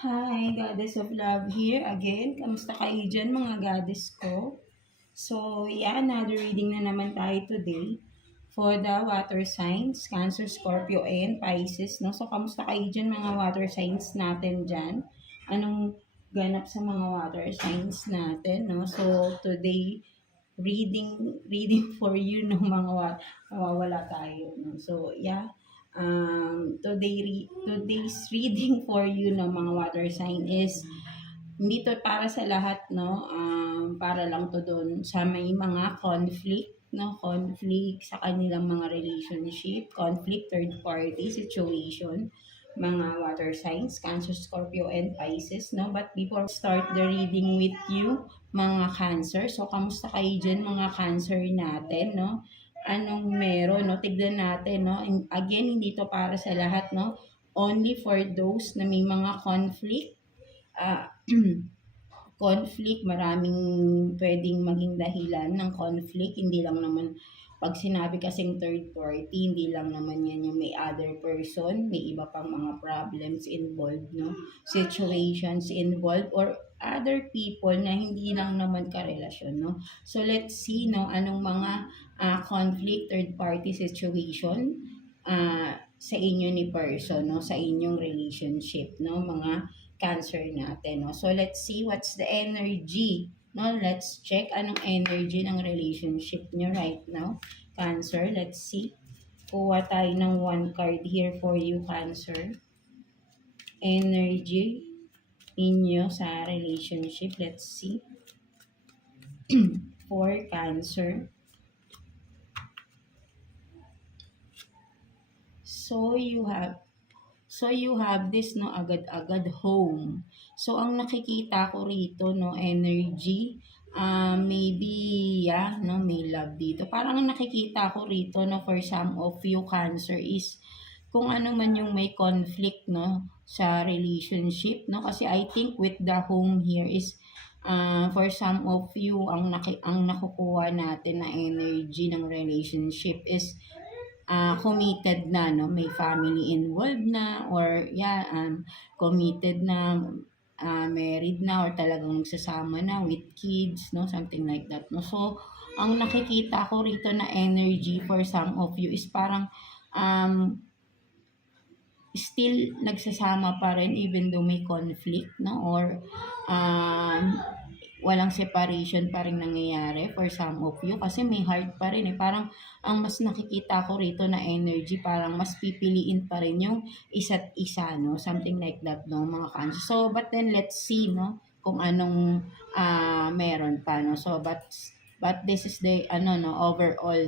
Hi, Goddess of Love here again. Kamusta kayo dyan mga goddess ko? So, yeah, another reading na naman tayo today for the water signs, Cancer, Scorpio, and Pisces. No? So, kamusta kayo dyan mga water signs natin dyan? Anong ganap sa mga water signs natin? No? So, today, reading for you no mga mawawala tayo. No? So, yeah. Today's reading for you no mga water sign is hindi to para sa lahat no, para lang to doon sa may mga conflict sa kanilang mga relationship, conflict, third party situation, mga water signs, Cancer, Scorpio, and Pisces, no? But before start the reading with you, mga Cancer, so kamusta kayo dyan mga Cancer natin, no? Anong meron, no? Tignan natin, no? And again, hindi to para sa lahat, no? Only for those na may mga conflict, ah, conflict, maraming pwedeng maging dahilan ng conflict. Hindi lang naman, pag sinabi kasing third party, hindi lang naman yan yung may other person, may iba pang mga problems involved, no? Situations involved or other people na hindi lang naman karelasyon, no? So let's see, no, anong mga conflict, third party situation sa inyo ni person, no, sa inyong relationship, no, mga Cancer natin, no. So let's see what's the energy, no. Let's check anong energy ng relationship nyo right now, Cancer. Let's see. Kuha tayo ng one card here for you, Cancer. Energy ninyo sa relationship. Let's see. For Cancer. So you have this, no, agad-agad home. So ang nakikita ko rito, no, energy, maybe, yeah, no, may love dito. Parang ang nakikita ko rito, no, for some of you Cancer is kung ano man yung may conflict, no, sa relationship, no, kasi I think with the home here is for some of you ang nakukuha natin na energy ng relationship is committed na, no? May family involved na or yeah, committed na, married na or talagang nagsasama na with kids, no? Something like that, no? So, ang nakikita ko rito na energy for some of you is parang still nagsasama pa rin even though may conflict, no? Or walang separation pa rin nangyayari for some of you kasi may heart pa rin eh. Parang ang mas nakikita ko rito na energy, parang mas pipiliin pa rin yung isa't isa, no? Something like that, no, mga Cancer. So, but then let's see, no, kung anong meron pa, no? So, but this is the, no, overall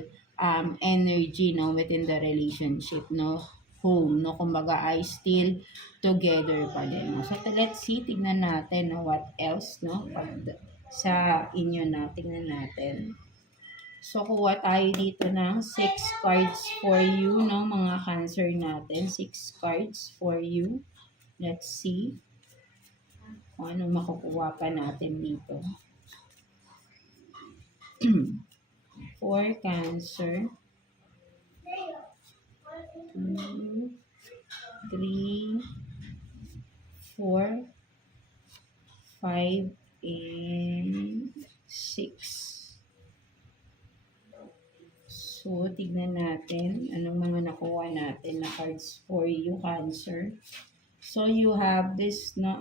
energy, no, within the relationship, no? Home, no? Kumbaga, I still together pa din, no? So, let's see, tignan natin, no, what else, no? Sa inyo na, tignan natin. So, kuha tayo dito ng 6 cards for you, no, mga Cancer natin. 6 cards for you. Let's see kung anong makukuha pa natin dito. For Cancer. 2, 3, 4, 5, and 6. So, tignan natin anong mga nakuha natin na cards for you, Cancer. So, you have this, no,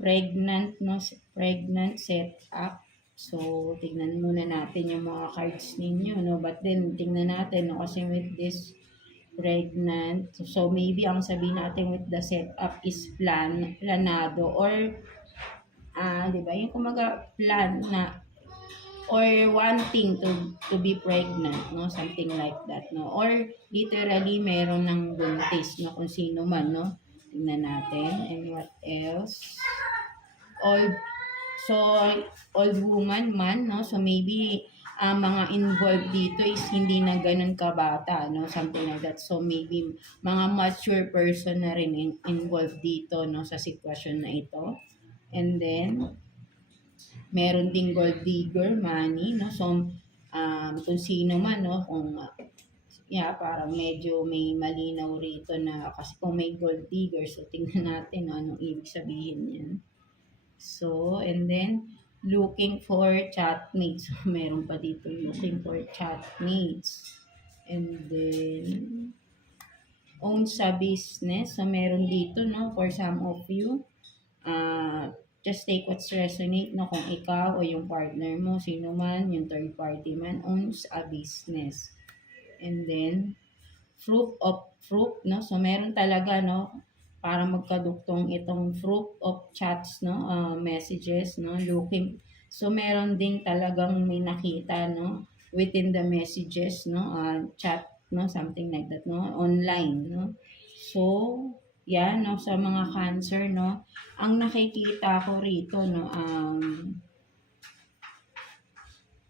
pregnant, no, pregnant setup. So, tignan muna natin yung mga cards ninyo, no. But then, tignan natin, no, kasi with this pregnant, so maybe ang sabihin natin with the setup is planado or, di ba, yung kumaga plan na or wanting to be pregnant, no, something like that, no, or literally meron ng buntis, no, kung sino man, no. Tingnan natin. And what else? Old woman man, no, so maybe mga involved dito is hindi na ganun kabata, no, something like that. So maybe mga mature person na rin involved dito, no, sa sitwasyon na ito. And then meron ding gold digger, money, no? So, kung sino man, no? Kung yeah, parang medyo may malinaw rito na kasi kung may gold digger, so tingnan natin anong ibig sabihin yan. So, and then, looking for chatmates. So, meron pa dito, looking for chatmates. And then, own sa business. So, meron dito, no, for some of you, just take what's resonate, no, kung ikaw o yung partner mo, sino man, yung third party man, owns a business. And then, fruit, no, so meron talaga, no, para magkaduktong itong fruit of chats, no, messages, no, looking, so meron ding talagang may nakita, no, within the messages, no, chat, no, something like that, no, online, no. So, yan, no, sa mga Cancer, no, ang nakikita ko rito, no,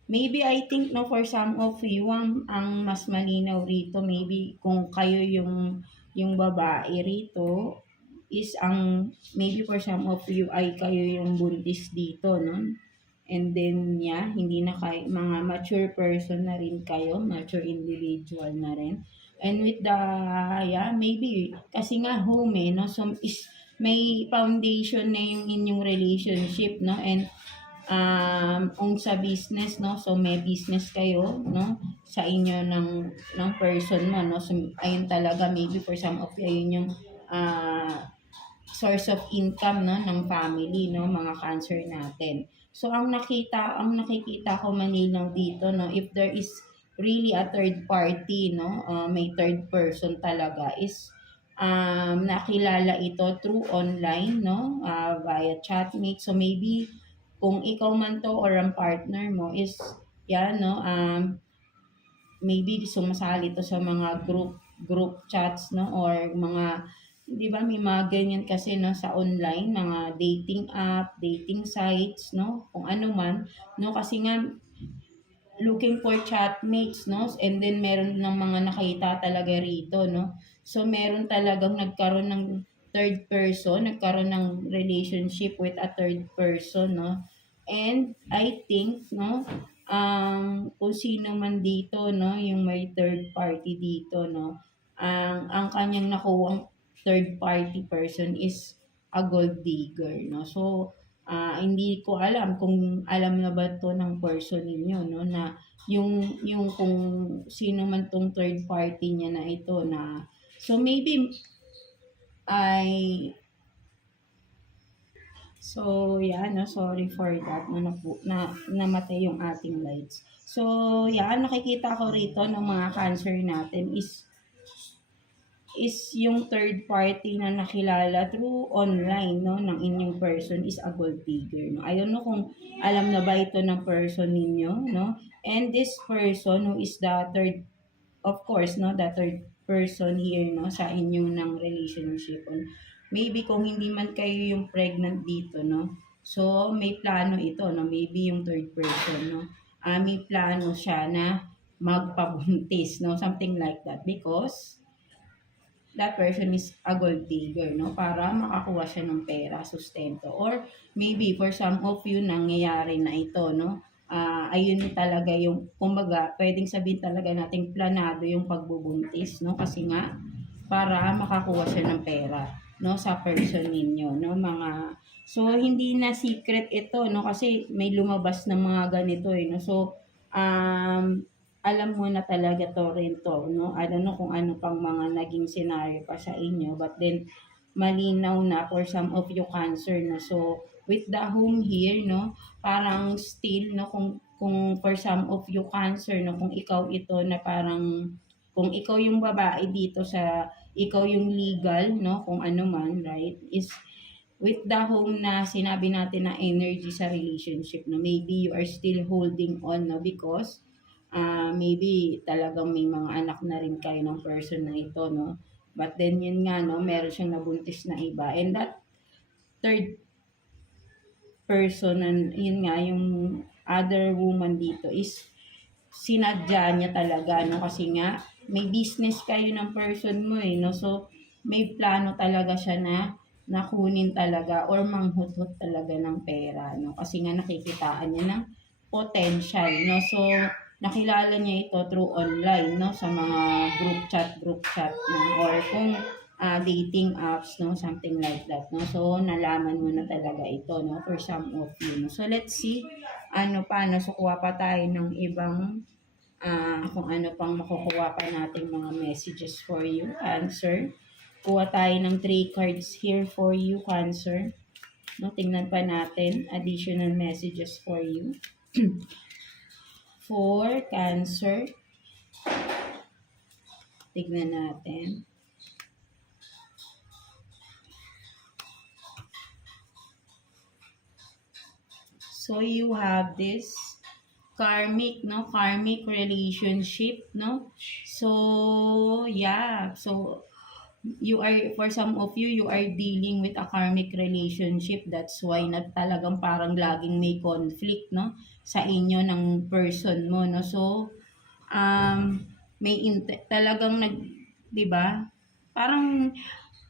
maybe I think, no, for some of you, ang mas malinaw rito, maybe kung kayo yung babae rito, is maybe for some of you ay kayo yung buntis dito, no? And then, yeah, hindi na kayo, mga mature person na rin kayo, mature individual na rin. And with the, yeah, maybe, kasi nga home, no? So, may foundation na yung inyong relationship, no? And, kung sa business, no, so may business kayo, no, sa inyo ng person mo, no, so ayun talaga, maybe for some of you, ayun yung source of income, no, ng family, no, mga Cancer natin. So ang nakikita ko malinaw dito, no, if there is really a third party, no, may third person talaga, is nakilala ito through online, no, via chatmate. So maybe kung ikaw man to or ang partner mo is, yan, no, maybe sumasali to sa mga group chats, no, or mga, di ba, may mga ganyan kasi, no, sa online, mga dating app, dating sites, no, kung ano man, no, kasi nga, looking for chatmates, no, and then meron ng mga nakita talaga rito, no, so meron talagang nagkaroon ng third person, nagkaroon ng relationship with a third person, no. And I think, no, kung sino man dito, no, yung may third party dito, no, ang kanyang nakuwang third party person is a gold digger, no. So, hindi ko alam kung alam na ba to ng person ninyo, no, na yung kung sino man tong third party niya na ito, na so maybe I so, yeah, no, sorry for that, no, namatay yung ating lights. So, yeah, nakikita ko rito ng mga Cancer natin is yung third party na nakilala through online, no, ng inyong person is a gold digger, no. I don't know kung alam na ba ito ng person ninyo, no. And this person who is the third, of course, no, the third person here, no, sa inyong ng relationship. Maybe kung hindi man kayo yung pregnant dito, no, so may plano ito, no, maybe yung third person, no, may plano siya na magpabuntis, no, something like that, because that person is a gold digger, no, para makakuha siya ng pera, sustento, or maybe for some of you nangyayari na ito, no. Ayun talaga yung, kumbaga, pwedeng sabihin talaga nating planado yung pagbubuntis, no, kasi nga para makakuha siya ng pera, no, sa person ninyo, no, mga, so hindi na secret ito, no, kasi may lumabas na mga ganito, no, so alam mo na talaga to rin to, no, I don't know kung ano pang mga naging scenario pa sa inyo, but then malinaw na for some of you Cancer, no, so with the home here, no, parang still, no, kung for some of you Cancer, no, kung ikaw ito na parang, kung ikaw yung babae dito sa, ikaw yung legal, no, kung ano man, right, is with the home na sinabi natin na energy sa relationship, no, maybe you are still holding on, no, because maybe talagang may mga anak na rin kayo ng person na ito, no, but then yun nga, no, meron siyang nabuntis na iba, and that third person, and yun nga, yung other woman dito is sinadya niya talaga, no, kasi nga may business kayo ng person mo, no, so may plano talaga siya na nakunin talaga or manghuthot talaga ng pera, no, kasi nga nakikitaan niya ng potential, no, so nakilala niya ito through online, no, sa mga group chat, no, or kung dating apps, no, something like that, no. So nalaman mo na talaga ito, no, for some of you, no. So let's see ano pa, no, so kuha pa tayo ng ibang kung ano pang makukuha pa nating mga messages for you, Cancer. Kuha tayo ng 3 cards here for you, Cancer. No, tingnan pa natin additional messages for you. For Cancer. Tignan natin. So you have this karmic, no? Karmic relationship, no? So, yeah. So, you are, for some of you, you are dealing with a karmic relationship. That's why na talagang parang laging may conflict, no? Sa inyo ng person mo, no? So, may talagang di ba? Parang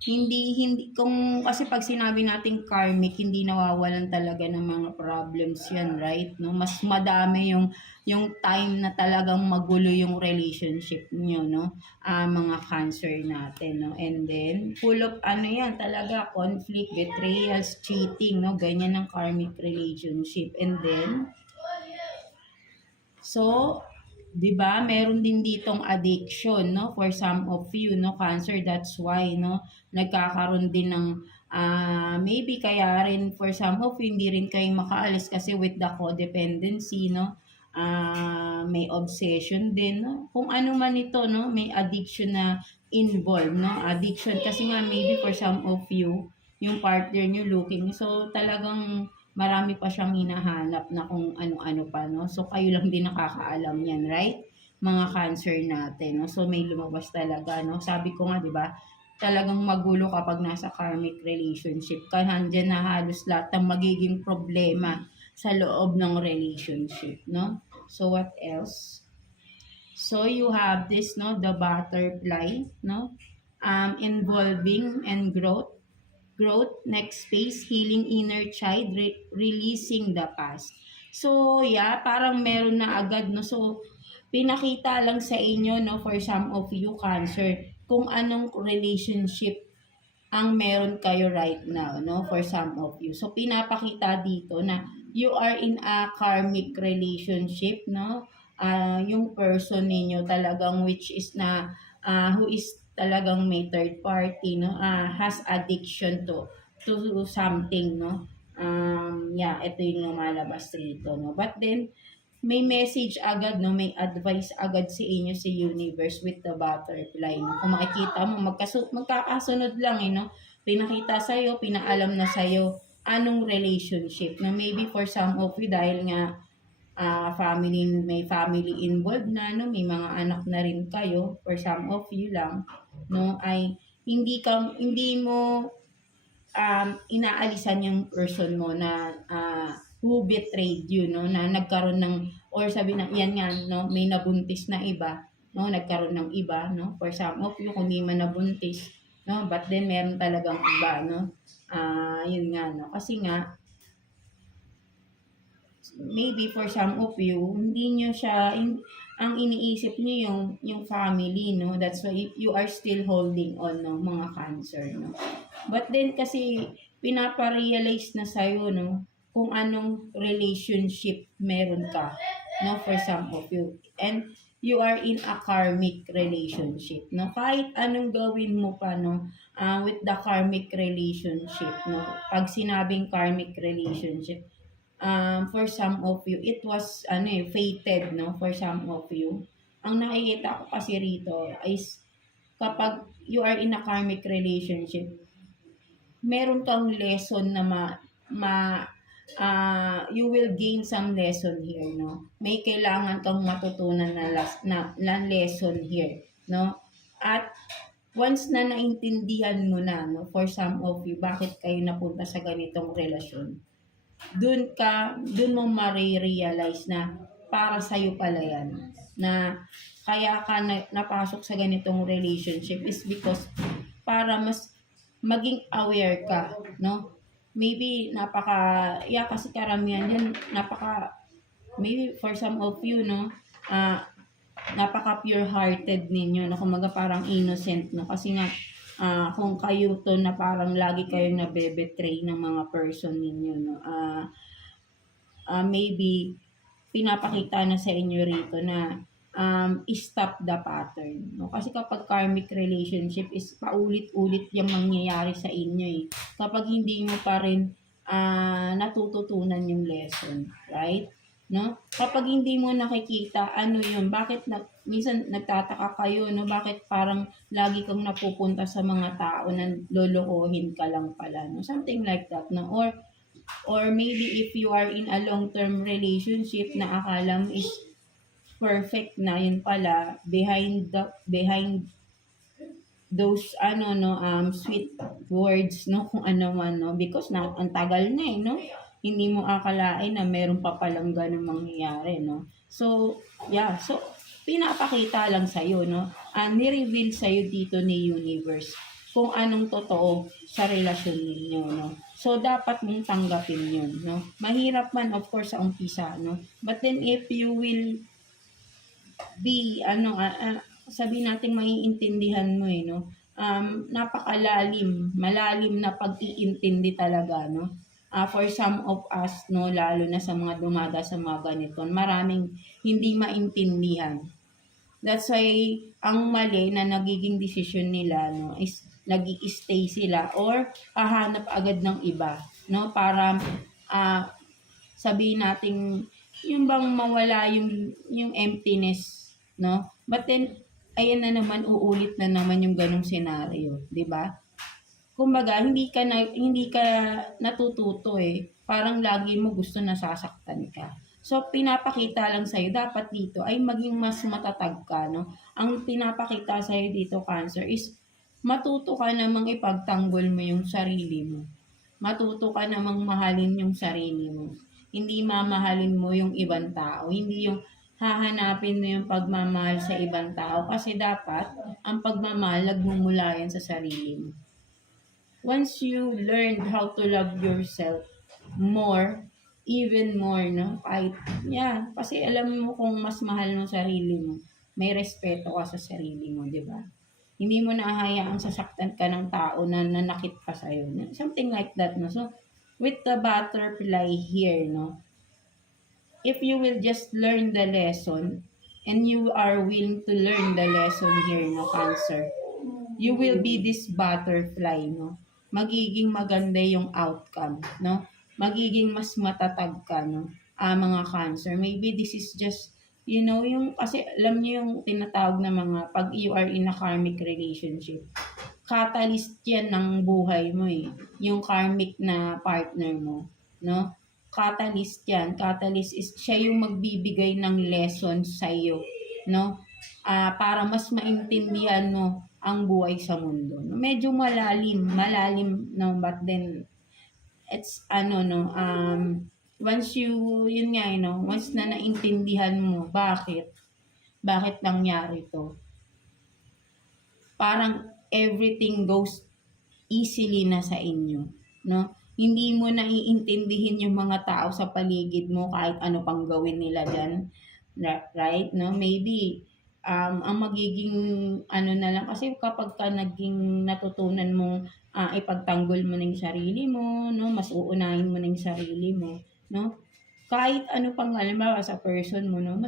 hindi kung kasi pag sinabi nating karmic, hindi nawawalan talaga ng mga problems 'yan, right? No, mas madami yung time na talagang magulo yung relationship niyo, no? Mga Cancer natin, no? And then full of ano 'yan, talaga conflict, betrayals, cheating, no? Ganyan ang karmic relationship. And then so 'di ba, meron din ditong addiction, no, for some of you, no, Cancer. That's why, no, nagkakaroon din ng maybe kaya rin for some of you hindi rin kayo makaalis kasi with the codependency, no, may obsession din, no, kung ano man ito, no, may addiction na involved, no, addiction kasi nga maybe for some of you yung partner nyo looking, so talagang marami pa siyang hinahanap na kung ano-ano pa, no? So, kayo lang din nakakaalam yan, right? Mga Cancer natin, no? So, may lumabas talaga, no? Sabi ko nga, di ba? Talagang magulo kapag nasa karmic relationship ka. Handyan na halos lahat ng magiging problema sa loob ng relationship, no? So, what else? So, you have this, no? The butterfly, no? Involving and growth, next phase, healing inner child, releasing the past. So, yeah, parang meron na agad, no? So, pinakita lang sa inyo, no, for some of you, Cancer, kung anong relationship ang meron kayo right now, no, for some of you. So, pinapakita dito na you are in a karmic relationship, no? Yung person ninyo talagang which is na, who is talagang may third party, no, has addiction to something, no. Yeah, ito yung lumalabas rito, no. But then may message agad, no, may advice agad sa inyo si universe with the butterfly, no. Kung makikita mo magkakasunod lang, no. Pinakita sa iyo, pinaalam na sa iyo anong relationship na maybe for some of you dahil nga may family involved na, no, may mga anak na rin kayo, for some of you lang, no, ay hindi mo inaalisan yung person mo na who betrayed you, no, na nagkaroon ng, or sabi na yan nga, no, may nabuntis na iba, no, nagkaroon ng iba, no, for some of you kung di man nabuntis, no, but then meron talagang iba, no. Yun nga, no, kasi nga maybe for some of you, hindi nyo siya, ang iniisip nyo yung family, no? That's why you are still holding on, no, mga Cancer, no? But then kasi pinaparealize na sa'yo, no, kung anong relationship meron ka, no, for some of you. And you are in a karmic relationship, no? Kahit anong gawin mo pa, no, with the karmic relationship, no? Pag sinabing karmic relationship, for some of you, it was fated, no, for some of you. Ang nakikita ko kasi rito is kapag you are in a karmic relationship, meron kang lesson na you will gain some lesson here, no. May kailangan kang matutunan na lesson here, no. At once na naintindihan mo na, no, for some of you, bakit kayo napunta sa ganitong relasyon, dun mo ma-realize na para sa'yo pala yan. Na kaya ka napasok sa ganitong relationship is because para mas maging aware ka, no? Maybe kasi karamihan yan, maybe for some of you, no, ah, napaka-pure-hearted ninyo, no? Kumbaga parang innocent, no? Kasi nga, kung kayo to na parang lagi kayong nabe-betray ng mga person ninyo, no? Maybe, pinapakita na sa inyo rito na stop the pattern, no? Kasi kapag karmic relationship is paulit-ulit yung mangyayari sa inyo eh. Kapag hindi mo pa rin natututunan yung lesson, right? No? Kapag hindi mo nakikita ano yun, bakit minsan nagtataka kayo, no? Bakit parang lagi kang napupunta sa mga tao na lolokohin ka lang pala, no? Something like that, no? Or maybe if you are in a long-term relationship na akala mo is perfect na, yun pala behind those sweet words, no, kung ano man, no, because na ang tagal na no, hindi mo akalain na meron pa palang ganung mangyayari, no. So yeah, so pinapakita lang sa iyo, no, ni-reveal sa iyo dito ni universe kung anong totoo sa relasyon ninyo, no. So dapat mong tanggapin 'yun, no. Mahirap man of course sa umpisa, no, but then if you will be sabihin nating maiintindihan mo no. Malalim na pag-iintindi talaga no. For some of us no, lalo na sa mga dumada sa mga ganito, maraming hindi maintindihan. That's why ang mali na nagiging desisyon nila no is nag-i-stay sila or hahanap agad ng iba no para sabihin nating yung bang mawala yung emptiness, no? But then ayan na naman, uulit na naman yung ganung senaryo, 'di ba? Kumbaga hindi ka natututo eh. Parang lagi mo gusto nasasaktan ka. So pinapakita lang sa dapat dito ay maging mas matatag ka, no? Ang pinapakita sa dito, Cancer, is matuto ka namang ipagtanggol mo yung sarili mo. Matuto ka namang mahalin yung sarili mo. Hindi mamahalin mo yung ibang tao. Hindi yung hahanapin mo yung pagmamahal sa ibang tao. Kasi dapat, ang pagmamahal, nagmumula yan sa sarili mo. Once you learned how to love yourself more, even more, no? Kahit, kasi alam mo kung mas mahal mo sarili mo, may respeto ka sa sarili mo, di ba? Hindi mo na hahayaang sasaktan ka ng tao na nanakit pa sa'yo. Something like that, no? So, with the butterfly here, no? If you will just learn the lesson, and you are willing to learn the lesson here, no, Cancer, you will be this butterfly, no? Magiging maganda yung outcome, no? Magiging mas matatag ka, no? Mga Cancer, maybe this is just, yung, kasi alam niyo yung tinatawag na mga, pag you are in a karmic relationship, catalyst yan ng buhay mo eh. Yung karmic na partner mo, no? Catalyst yan. Catalyst is siya yung magbibigay ng lessons sa iyo, no? Para mas maintindihan mo ang buhay sa mundo. No? Medyo malalim, no, but then it's once yun nga, once na naintindihan mo bakit nangyari to, parang everything goes easily na sa inyo, no? Hindi mo na iintindihin yung mga tao sa paligid mo kahit ano pang gawin nila diyan, right? No, maybe ang magiging na lang kasi kapag ka naging natutunan mo ipagtanggol mo ng sarili mo, no, mas uunahin mo ng sarili mo, no? Kahit ano pang halimbawa sa person mo, no,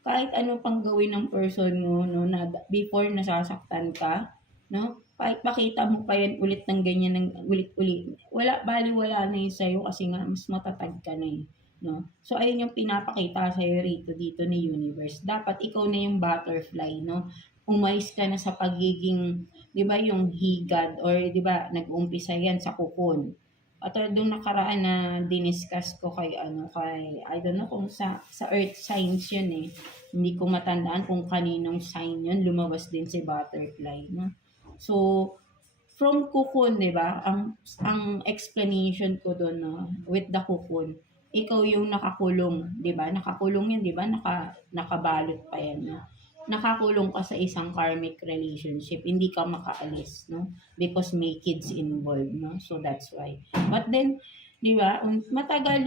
kahit ano pang gawin ng person mo, no, na before nasasaktan ka, no, kahit pakita mo pa yan ulit ng ganyan ng ulit-ulit, wala na yun sa'yo kasi nga mas matatag ka na eh, no. So ayun yung pinapakita sa'yo dito ni universe. Dapat ikaw na yung butterfly, no. Umalis ka na sa pagiging, 'di ba, yung higad, or 'di ba nag-uumpisa yan sa cocoon. At doon nakaraan na diniscuss ko kay I don't know kung sa earth signs yun eh. Hindi ko matandaan kung kaninong sign yun, lumabas din si butterfly, no. So from cocoon, 'di ba? Ang explanation ko doon, no, with the cocoon, ikaw yung nakakulong, 'di ba? Nakakulong 'yan, 'di ba? Nakabalot pa 'yan, no? Nakakulong ka sa isang karmic relationship, hindi ka makaalis, no? Because may kids involved, no? So that's why. But then, 'di ba? Matagal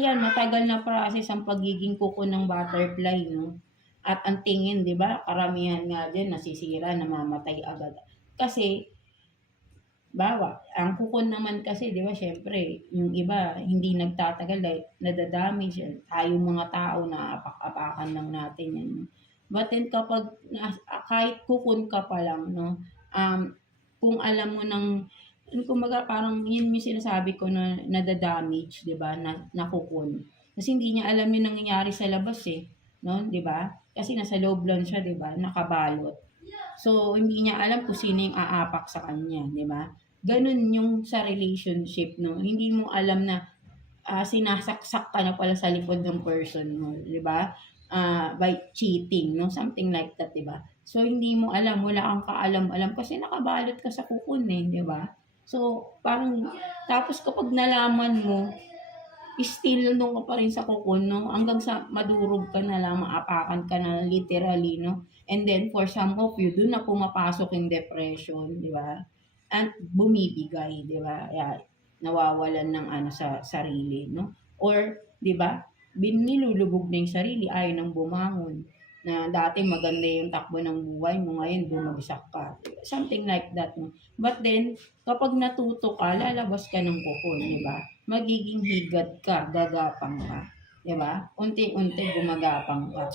na process ang pagiging kuko ng butterfly, no? At ang tingin, 'di ba, karamihan nga diyan nasisira, namamatay agad. Kasi ang kukon naman kasi 'di ba siyempre yung iba hindi nagtatagal dahil nada-damage yan. Tayong mga tao naapak-apakan lang natin yan. But then kapag kahit kukon ka pa lang 'no, kung alam mo ng kumbaga parang yun yung sinasabi ko na nada-damage 'di ba na kukon. Kasi hindi niya alam yung nangyayari sa labas, eh, 'no, 'di ba? Kasi nasa loob lang siya 'di ba, nakabalot. So, hindi niya alam kung sino yung aapak sa kanya, 'di ba? Gano'n yung sa relationship 'no, hindi mo alam na, sinasaksak ka na pala sa likod ng person mo, 'di ba? By cheating 'no, something like that, 'di ba? So, hindi mo alam, wala kang kaalam-alam kasi nakabalot ka sa kukon, eh, 'di ba? So, parang tapos kapag nalaman mo, still nung ka pa rin sa kukon 'no, hanggang sa madurog ka na lang, maapakan ka na literally 'no. And then for some of you, dun na pumapasok yung depression, 'di ba? At bumibigay, 'di ba? Nawawalan ng ano sa sarili 'no. Or 'di ba, nilulubog na yung sarili, ayaw nang bumangon. Na dati maganda yung takbo ng buhay mo, ngayon bumagsak ka. Something like that 'no. But then, kapag natuto ka, lalabas ka ng kukon, 'di ba? Magiging higad ka, gagapang ka, 'di ba? Unti-unti gumagapang ka.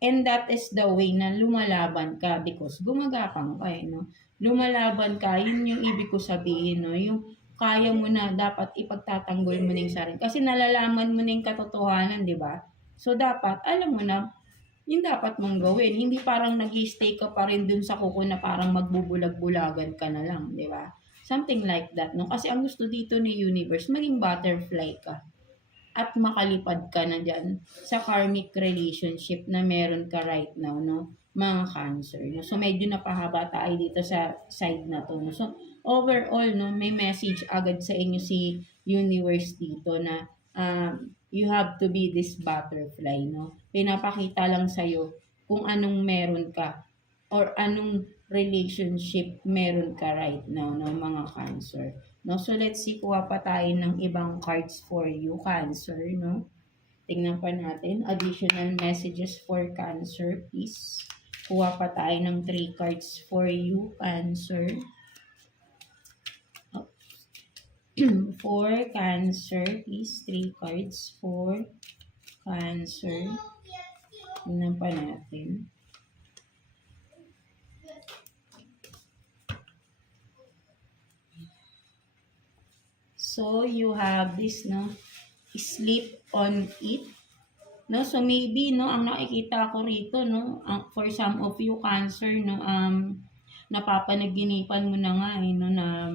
And that is the way na lumalaban ka because gumagapang ka, eh, 'no? Lumalaban ka, yun yung ibig ko sabihin, 'no? Yung kaya mo na dapat ipagtatanggol mo na yung sarili. Kasi nalalaman mo na yung katotohanan, 'di ba? So dapat alam mo na yung dapat mong gawin. Hindi parang nag-i-stay ka pa rin dun sa kuko na parang magbubulag-bulagan ka na lang, 'di ba? Something like that, no? Kasi ang gusto dito ni universe, maging butterfly ka at makalipad ka na diyan sa karmic relationship na meron ka right now, no? Mga Cancer, no? So, medyo napahaba tayo dito sa side na to, no? So, overall, no, may message agad sa inyo si universe dito na you have to be this butterfly, no? Pinapakita lang sa'yo kung anong meron ka or anong relationship meron ka right now, no, mga Cancer. No? So, let's see, kuha pa tayo ng ibang cards for you, Cancer, no? Tingnan pa natin. Additional messages for Cancer, please. Kuha pa tayo ng 3 cards for you, Cancer. For Cancer, please. 3 cards for Cancer. Tingnan pa natin. So, you have this, no? Sleep on it. No? So, maybe, no, ang nakikita ko rito, no, for some of you, Cancer, no, napapanaginipan mo na nga, eh, no, na,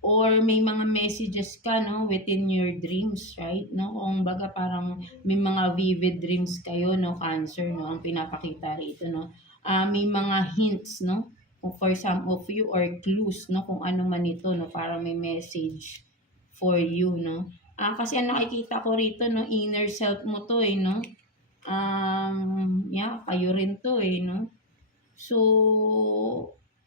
or may mga messages ka, no, within your dreams, right? No? Kung baga parang may mga vivid dreams kayo, no, Cancer, no, ang pinapakita rito, no. May mga hints, no, for some of you or clues, no, kung ano man ito, no, para may message for you, no. Kasi ang nakikita ko rito, no, inner self mo to, eh, no. Kayo rin to, eh, no. So,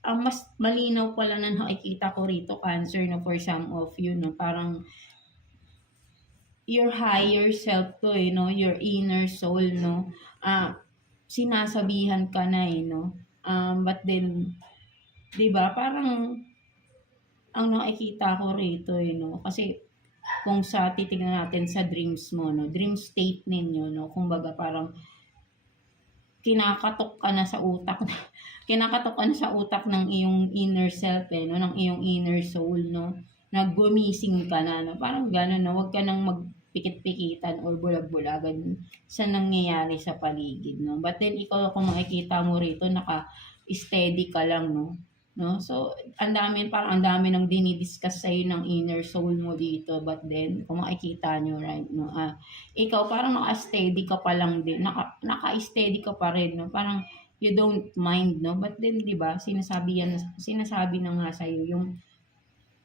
ang mas malinaw pala na nakikita ko rito, Cancer, no, for some of you, no, parang your higher self to, eh, no, your inner soul, no. Sinasabihan ka na, eh, no. But then, 'di ba, parang ang nakikita ko rito, eh, no, kasi kung titignan natin sa dreams mo, no, dream state ninyo, no, kumbaga parang kinakatok ka na sa utak kinakatok ka na sa utak ng iyong inner self, eh, no, ng iyong inner soul, no, naggumising ka na, no, parang gano'n, no, wag ka nang magpikit-pikitan or bulag-bulagan sa nangyayari sa paligid, no. But then ikaw kung makikita mo rito naka-steady ka lang, no. No? So, parang ang dami nang dinidiscuss sa'yo ng inner soul mo dito. But then, kung makikita nyo, right, no, ikaw parang naka-steady ka pa lang din. Naka-steady ka pa rin, no? Parang you don't mind, no? But then, di ba, sinasabi na nga sa'yo, yung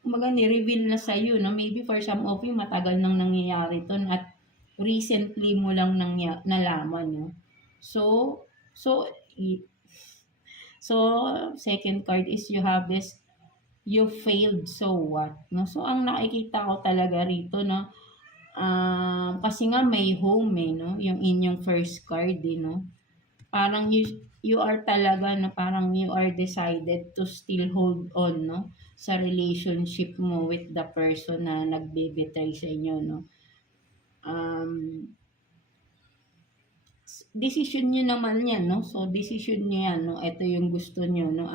kumbaga ni-reveal na sa'yo, no? Maybe for some of you, matagal nang nangyayari to at recently mo lang nalaman, no? So, second card is you have this, you failed, so what? No? So, ang nakikita ko talaga rito, no, Kasi nga may home eh, no? Yung inyong first card eh, no? Parang you are talaga na parang you are decided to still hold on, no? Sa relationship mo with the person na nagbe-betray sa inyo, no? Um, Decision niyo naman 'yan 'no, so decision niyo 'yan 'no, ito yung gusto niyo 'no,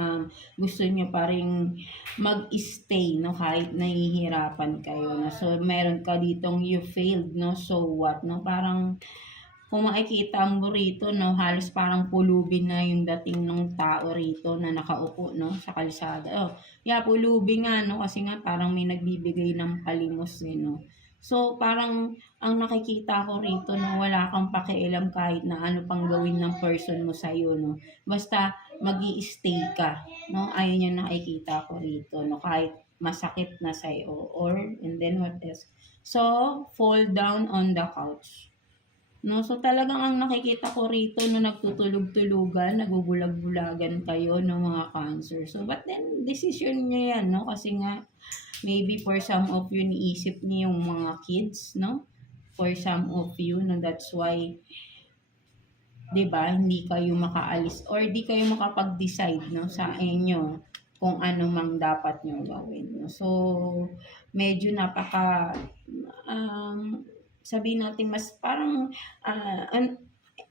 gusto niyo pa ring mag-stay 'no, kahit nahihirapan kayo 'no. So meron ka ditong you failed 'no, so what 'no, parang kung makikita mo rito 'no, halos parang pulubin na yung dating ng tao rito na nakaupo 'no, sa kalsada. Yeah, pulubi nga 'no, kasi nga parang may nagbibigay ng palimos eh 'no. So parang ang nakikita ko rito na wala kang pakialam kahit na ano pang gawin ng person mo sa'yo 'no, basta mag-i-stay ka 'no, ayun yung nakikita ko rito 'no, kahit masakit na sa'yo or and then what else? So, fall down on the couch. No, so talagang ang nakikita ko rito no nagtutulog-tulugan, nagubulag-bulagan kayo ng mga cancer. So but then decision niyo 'yan no kasi nga maybe for some of you niisip niyo yung mga kids no. For some of you no that's why 'di ba hindi kayo makaalis or di kayo makapag-decide no sa inyo kung ano mang dapat niyo gawin. No? So medyo napaka sabihin natin mas parang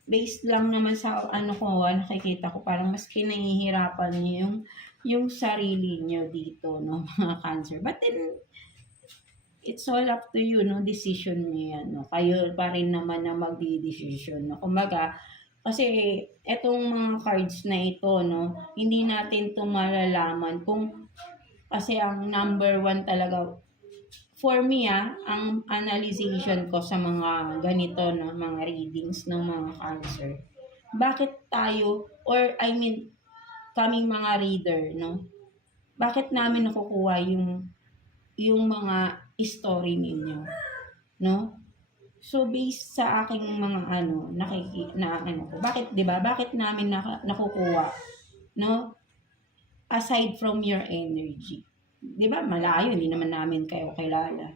based lang naman sa ano ko, nakikita ko parang mas pinahihirapan niyo yung sarili niyo dito, no, mga cancer. But then, it's all up to you, no, decision niyo yan, no. Kayo pa rin naman na magdi-decision, no. Kumbaga, kasi etong mga cards na ito, no, hindi natin 'to malalaman kung kasi ang number one talaga for me ang analyzation ko sa mga ganito no, mga readings ng mga cancer. Bakit tayo or I mean kaming mga reader no, bakit namin nakukuha yung mga story ninyo, no? So based sa aking mga ano na ano ko, bakit 'di ba? Bakit namin nakukuha, no? Aside from your energy. 'Di ba malayo, hindi naman namin kayo kilala.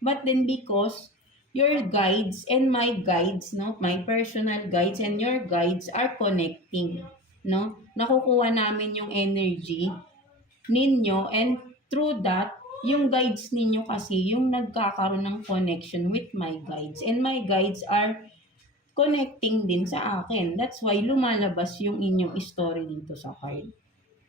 But then because your guides and my guides, no, my personal guides and your guides are connecting, no? Nakukuha namin yung energy ninyo and through that, yung guides ninyo kasi yung nagkakaroon ng connection with my guides and my guides are connecting din sa akin. That's why lumalabas yung inyong story dito sa card.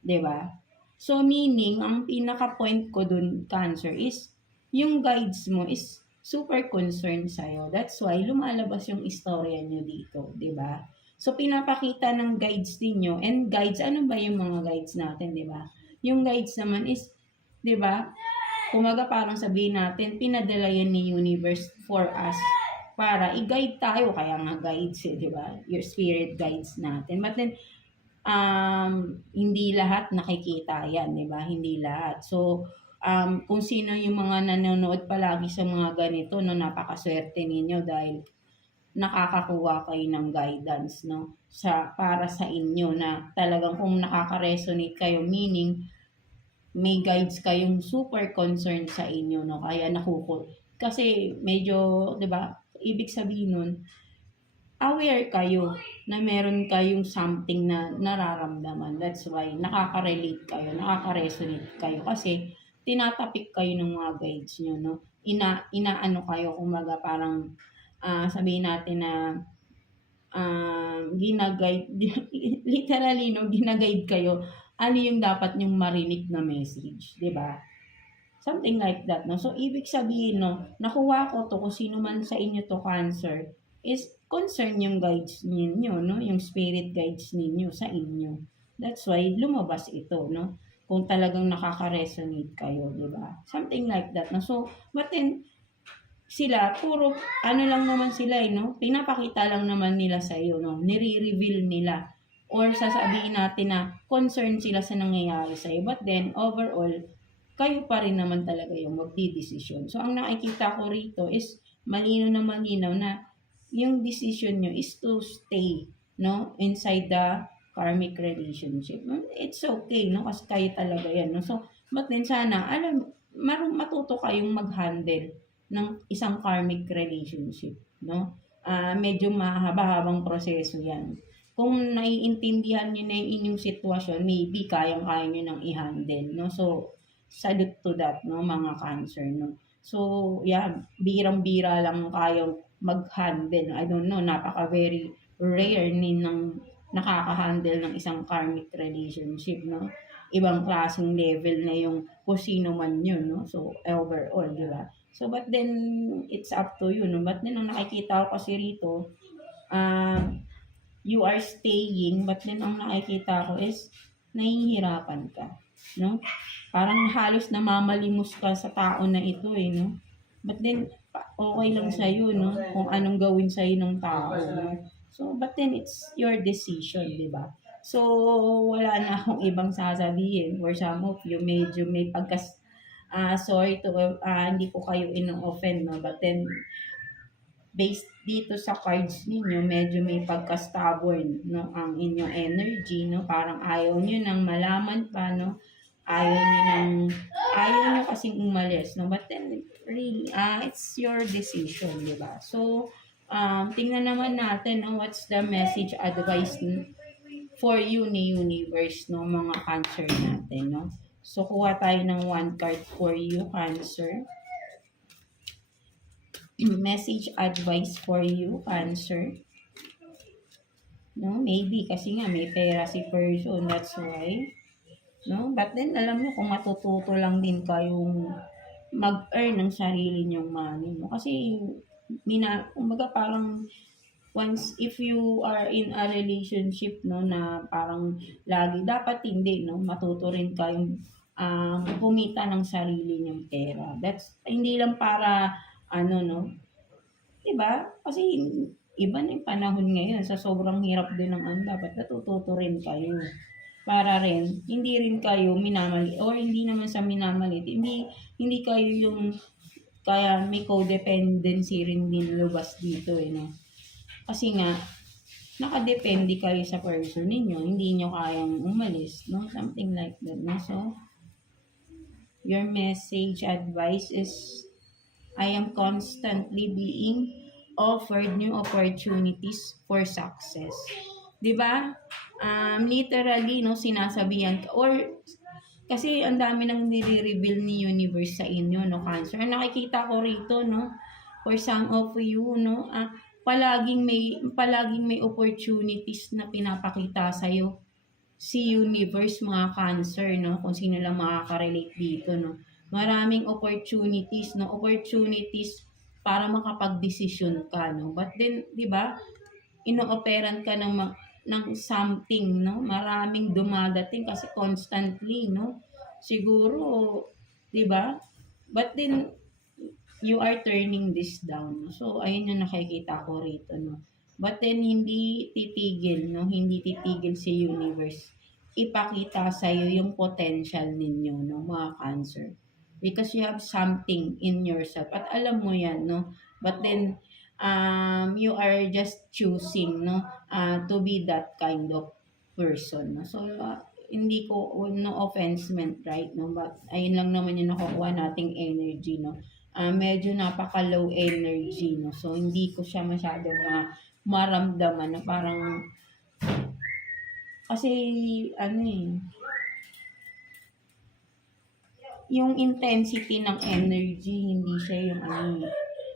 'Di ba? So meaning ang pinaka-point ko dun cancer is yung guides mo is super concerned sa'yo. That's why lumalabas yung istorya nyo dito, 'di ba? So pinapakita ng guides ninyo and guides ano ba yung mga guides natin, 'di ba? Yung guides naman is 'di ba? Kumaga parang sabihin natin pinadala yan ni universe for us para i-guide tayo kaya nga guides, 'di ba? Your spirit guides natin. But then hindi lahat nakikita yan, di ba? Hindi lahat. So, kung sino yung mga nanonood palagi sa mga ganito, no, napakaswerte ninyo dahil nakakakuha kayo ng guidance, no? Para sa inyo na talagang kung nakaka-resonate kayo, meaning may guides kayong super concerned sa inyo, no? Kaya kasi medyo, di ba, ibig sabihin nun, aware kayo na meron kayong something na nararamdaman. That's why nakaka-relate kayo, nakaka-resonate kayo kasi tinatapik kayo ng mga guides nyo, no? Inaano kayo, kumaga parang sabihin natin na ginaguide, literally, no? Ginaguide kayo ano yung dapat nyong marinig na message, di ba? Something like that, no? So, ibig sabihin, no, nakuha ko to kung sino man sa inyo to cancer, is concern yung guides ninyo, no? Yung spirit guides ninyo sa inyo. That's why lumabas ito, no? Kung talagang nakaka-resonate kayo, di ba? Something like that, no? So, but then, sila, puro, ano lang naman sila, no? Pinapakita lang naman nila sa iyo, no? Nire-reveal nila. Or sasabihin natin na concerned sila sa nangyayari sa iyo. But then, overall, kayo pa rin naman talaga yung magdidesisyon. So, ang nakikita ko rito is malinaw na yung decision nyo is to stay, no, inside the karmic relationship. It's okay, no, kasi kayo talaga yan, no. So, but then sana, matuto kayong mag-handle ng isang karmic relationship, no? Medyo mahaba-habang proseso 'yan. Kung naiintindihan niyo na yung inyong sitwasyon, maybe kayang-kaya niyo nang i-handle, no? So, salute to that, no, mga Cancer, no? So, yeah, birang-bira lang kayang mag-handle. I don't know, napaka-very rare ng nakaka-handle ng isang karmic relationship, no? Ibang klaseng level na yung kung sino man yun, no? So, overall, di ba? So, but then, it's up to you, no? But then, ang nakikita ko kasi rito, you are staying, but then, ang nakikita ko is, nahihirapan ka, no? Parang halos namamalimos ka sa tao na ito, eh, no? But then, okay lang sa'yo, no? Kung anong gawin sa'yo ng tao, no? So, but then, it's your decision, di ba? So, wala na akong ibang sasabihin. For some of you, medyo may sorry to, hindi ko kayo ino-offend, no? But then, based dito sa cards ninyo, medyo may pagka-stubborn, no? Ang inyong energy, no? Parang ayaw nyo nang malaman pa, no? Ayaw nyo kasing umalis, no? But then, really, it's your decision, di ba? So, tingnan naman natin, no? What's the message advice for you ni universe, no, mga Cancer natin, no? So, kuha tayo ng one card for you, Cancer. Message advice for you, Cancer. No, maybe kasi nga may pera si person, that's why. No, but then alam mo kung matututo lang din kayong mag-earn ng sarili niyong money mo. Kasi kumbaga parang once if you are in a relationship, no, na parang lagi dapat hindi, no, matuto rin kayong kumita ng sarili niyong pera. That's hindi lang para ano, no, 'di ba? Kasi iba na yung panahon ngayon, sa sobrang hirap din ng dapat natututo rin kayo. Para rin hindi rin kayo minamali or hindi naman sa minamalit, hindi kayo yung kaya may codependency rin din lubas dito, eh, no? Kasi nga nakadepende kayo sa person ninyo, hindi nyo kayang umalis, no? Something like that, no? So, your message advice is, I am constantly being offered new opportunities for success. 'Di ba? Literally, no, sinasabihan ka, or kasi ang dami nang nire-reveal ni universe sa inyo, no, Cancer. Ang nakikita ko rito, no, for some of you, no, palaging may opportunities na pinapakita sa iyo si universe, mga Cancer, no, kung sino lang makaka-relate dito, no. Maraming opportunities, no, opportunities para makapag-desisyon ka, no. But then, 'di ba? Inooperan ka ng something, no? Maraming dumadating kasi constantly, no? Siguro, 'di ba? But then you are turning this down. No? So ayun yung nakikita ko rito, no? But then hindi titigil, no? Hindi titigil si universe. Ipakita sa iyo yung potential ninyo, no, mga Cancer. Because you have something in yourself. At alam mo yan, no? But then you are just choosing, no, to be that kind of person, no? So hindi ko, no offense meant, right, no, but ayun lang naman yung nakukuha nating energy, no. Medyo napaka low energy, no, so hindi ko siya masyadong maramdaman na parang kasi ano, yung intensity ng energy hindi siya yung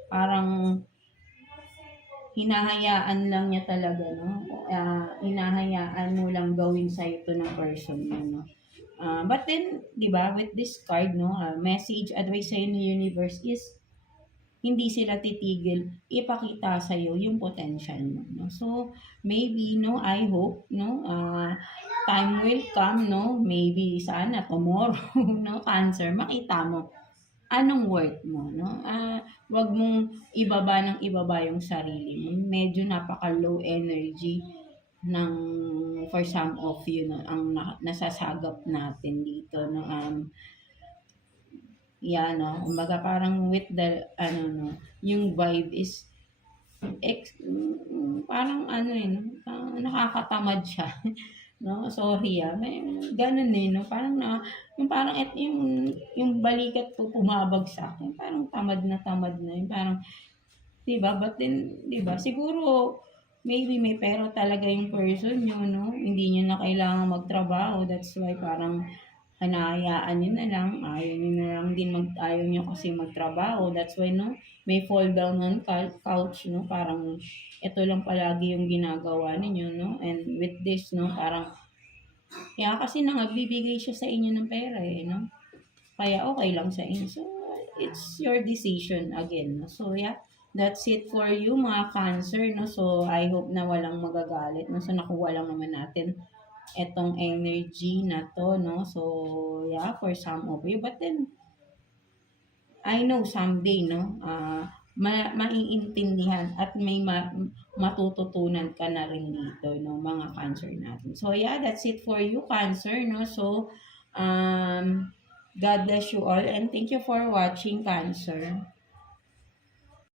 parang hinahayaan lang niya talaga, no? Hinahayaan mo lang gawin sa ito ng person mo, no? But then, di ba, with this card, no, message, advice sa'yo ni universe is, hindi sila titigil ipakita sa iyo yung potential mo, no? So, maybe, no, I hope, no, time will come, no, maybe sana tomorrow, no, Cancer, makita mo anong worth mo, no? Wag mong ibaba yung sarili mo. Medyo napaka-low energy ng for some of you, no, ang nasasagap natin dito, no. No, kumbaga parang with the no, yung vibe is parang no, nakakatamad siya. no? Sorry, may gano'n, eh, 'no? Parang yung parang yung balikat ko bumabagsak, yung parang tamad na, yung parang 'di ba? But then 'di ba, siguro maybe may pera talaga yung person niyo 'no, hindi niyo na kailangang magtrabaho, that's why parang hinahayaan niyo na lang, ayaw niyo na lang din ayaw niyo kasi magtrabaho, that's why 'no, may fall down on couch 'no, parang ito lang palagi yung ginagawa ninyo 'no, and with this 'no, parang kaya kasi nagbibigay siya sa inyo ng pera, eh, 'no, kaya okay lang sa inyo. So, it's your decision again, no? So, yeah, that's it for you mga Cancer, no? So, I hope na walang magagalit, no? So, nakuha lang naman natin etong energy na to, no? So, yeah, for some of you. But then, I know someday, no? Maiintindihan at may matututunan ka na rin dito, no? Mga Cancer natin. So, yeah, that's it for you, Cancer, no? So, God bless you all and thank you for watching, Cancer.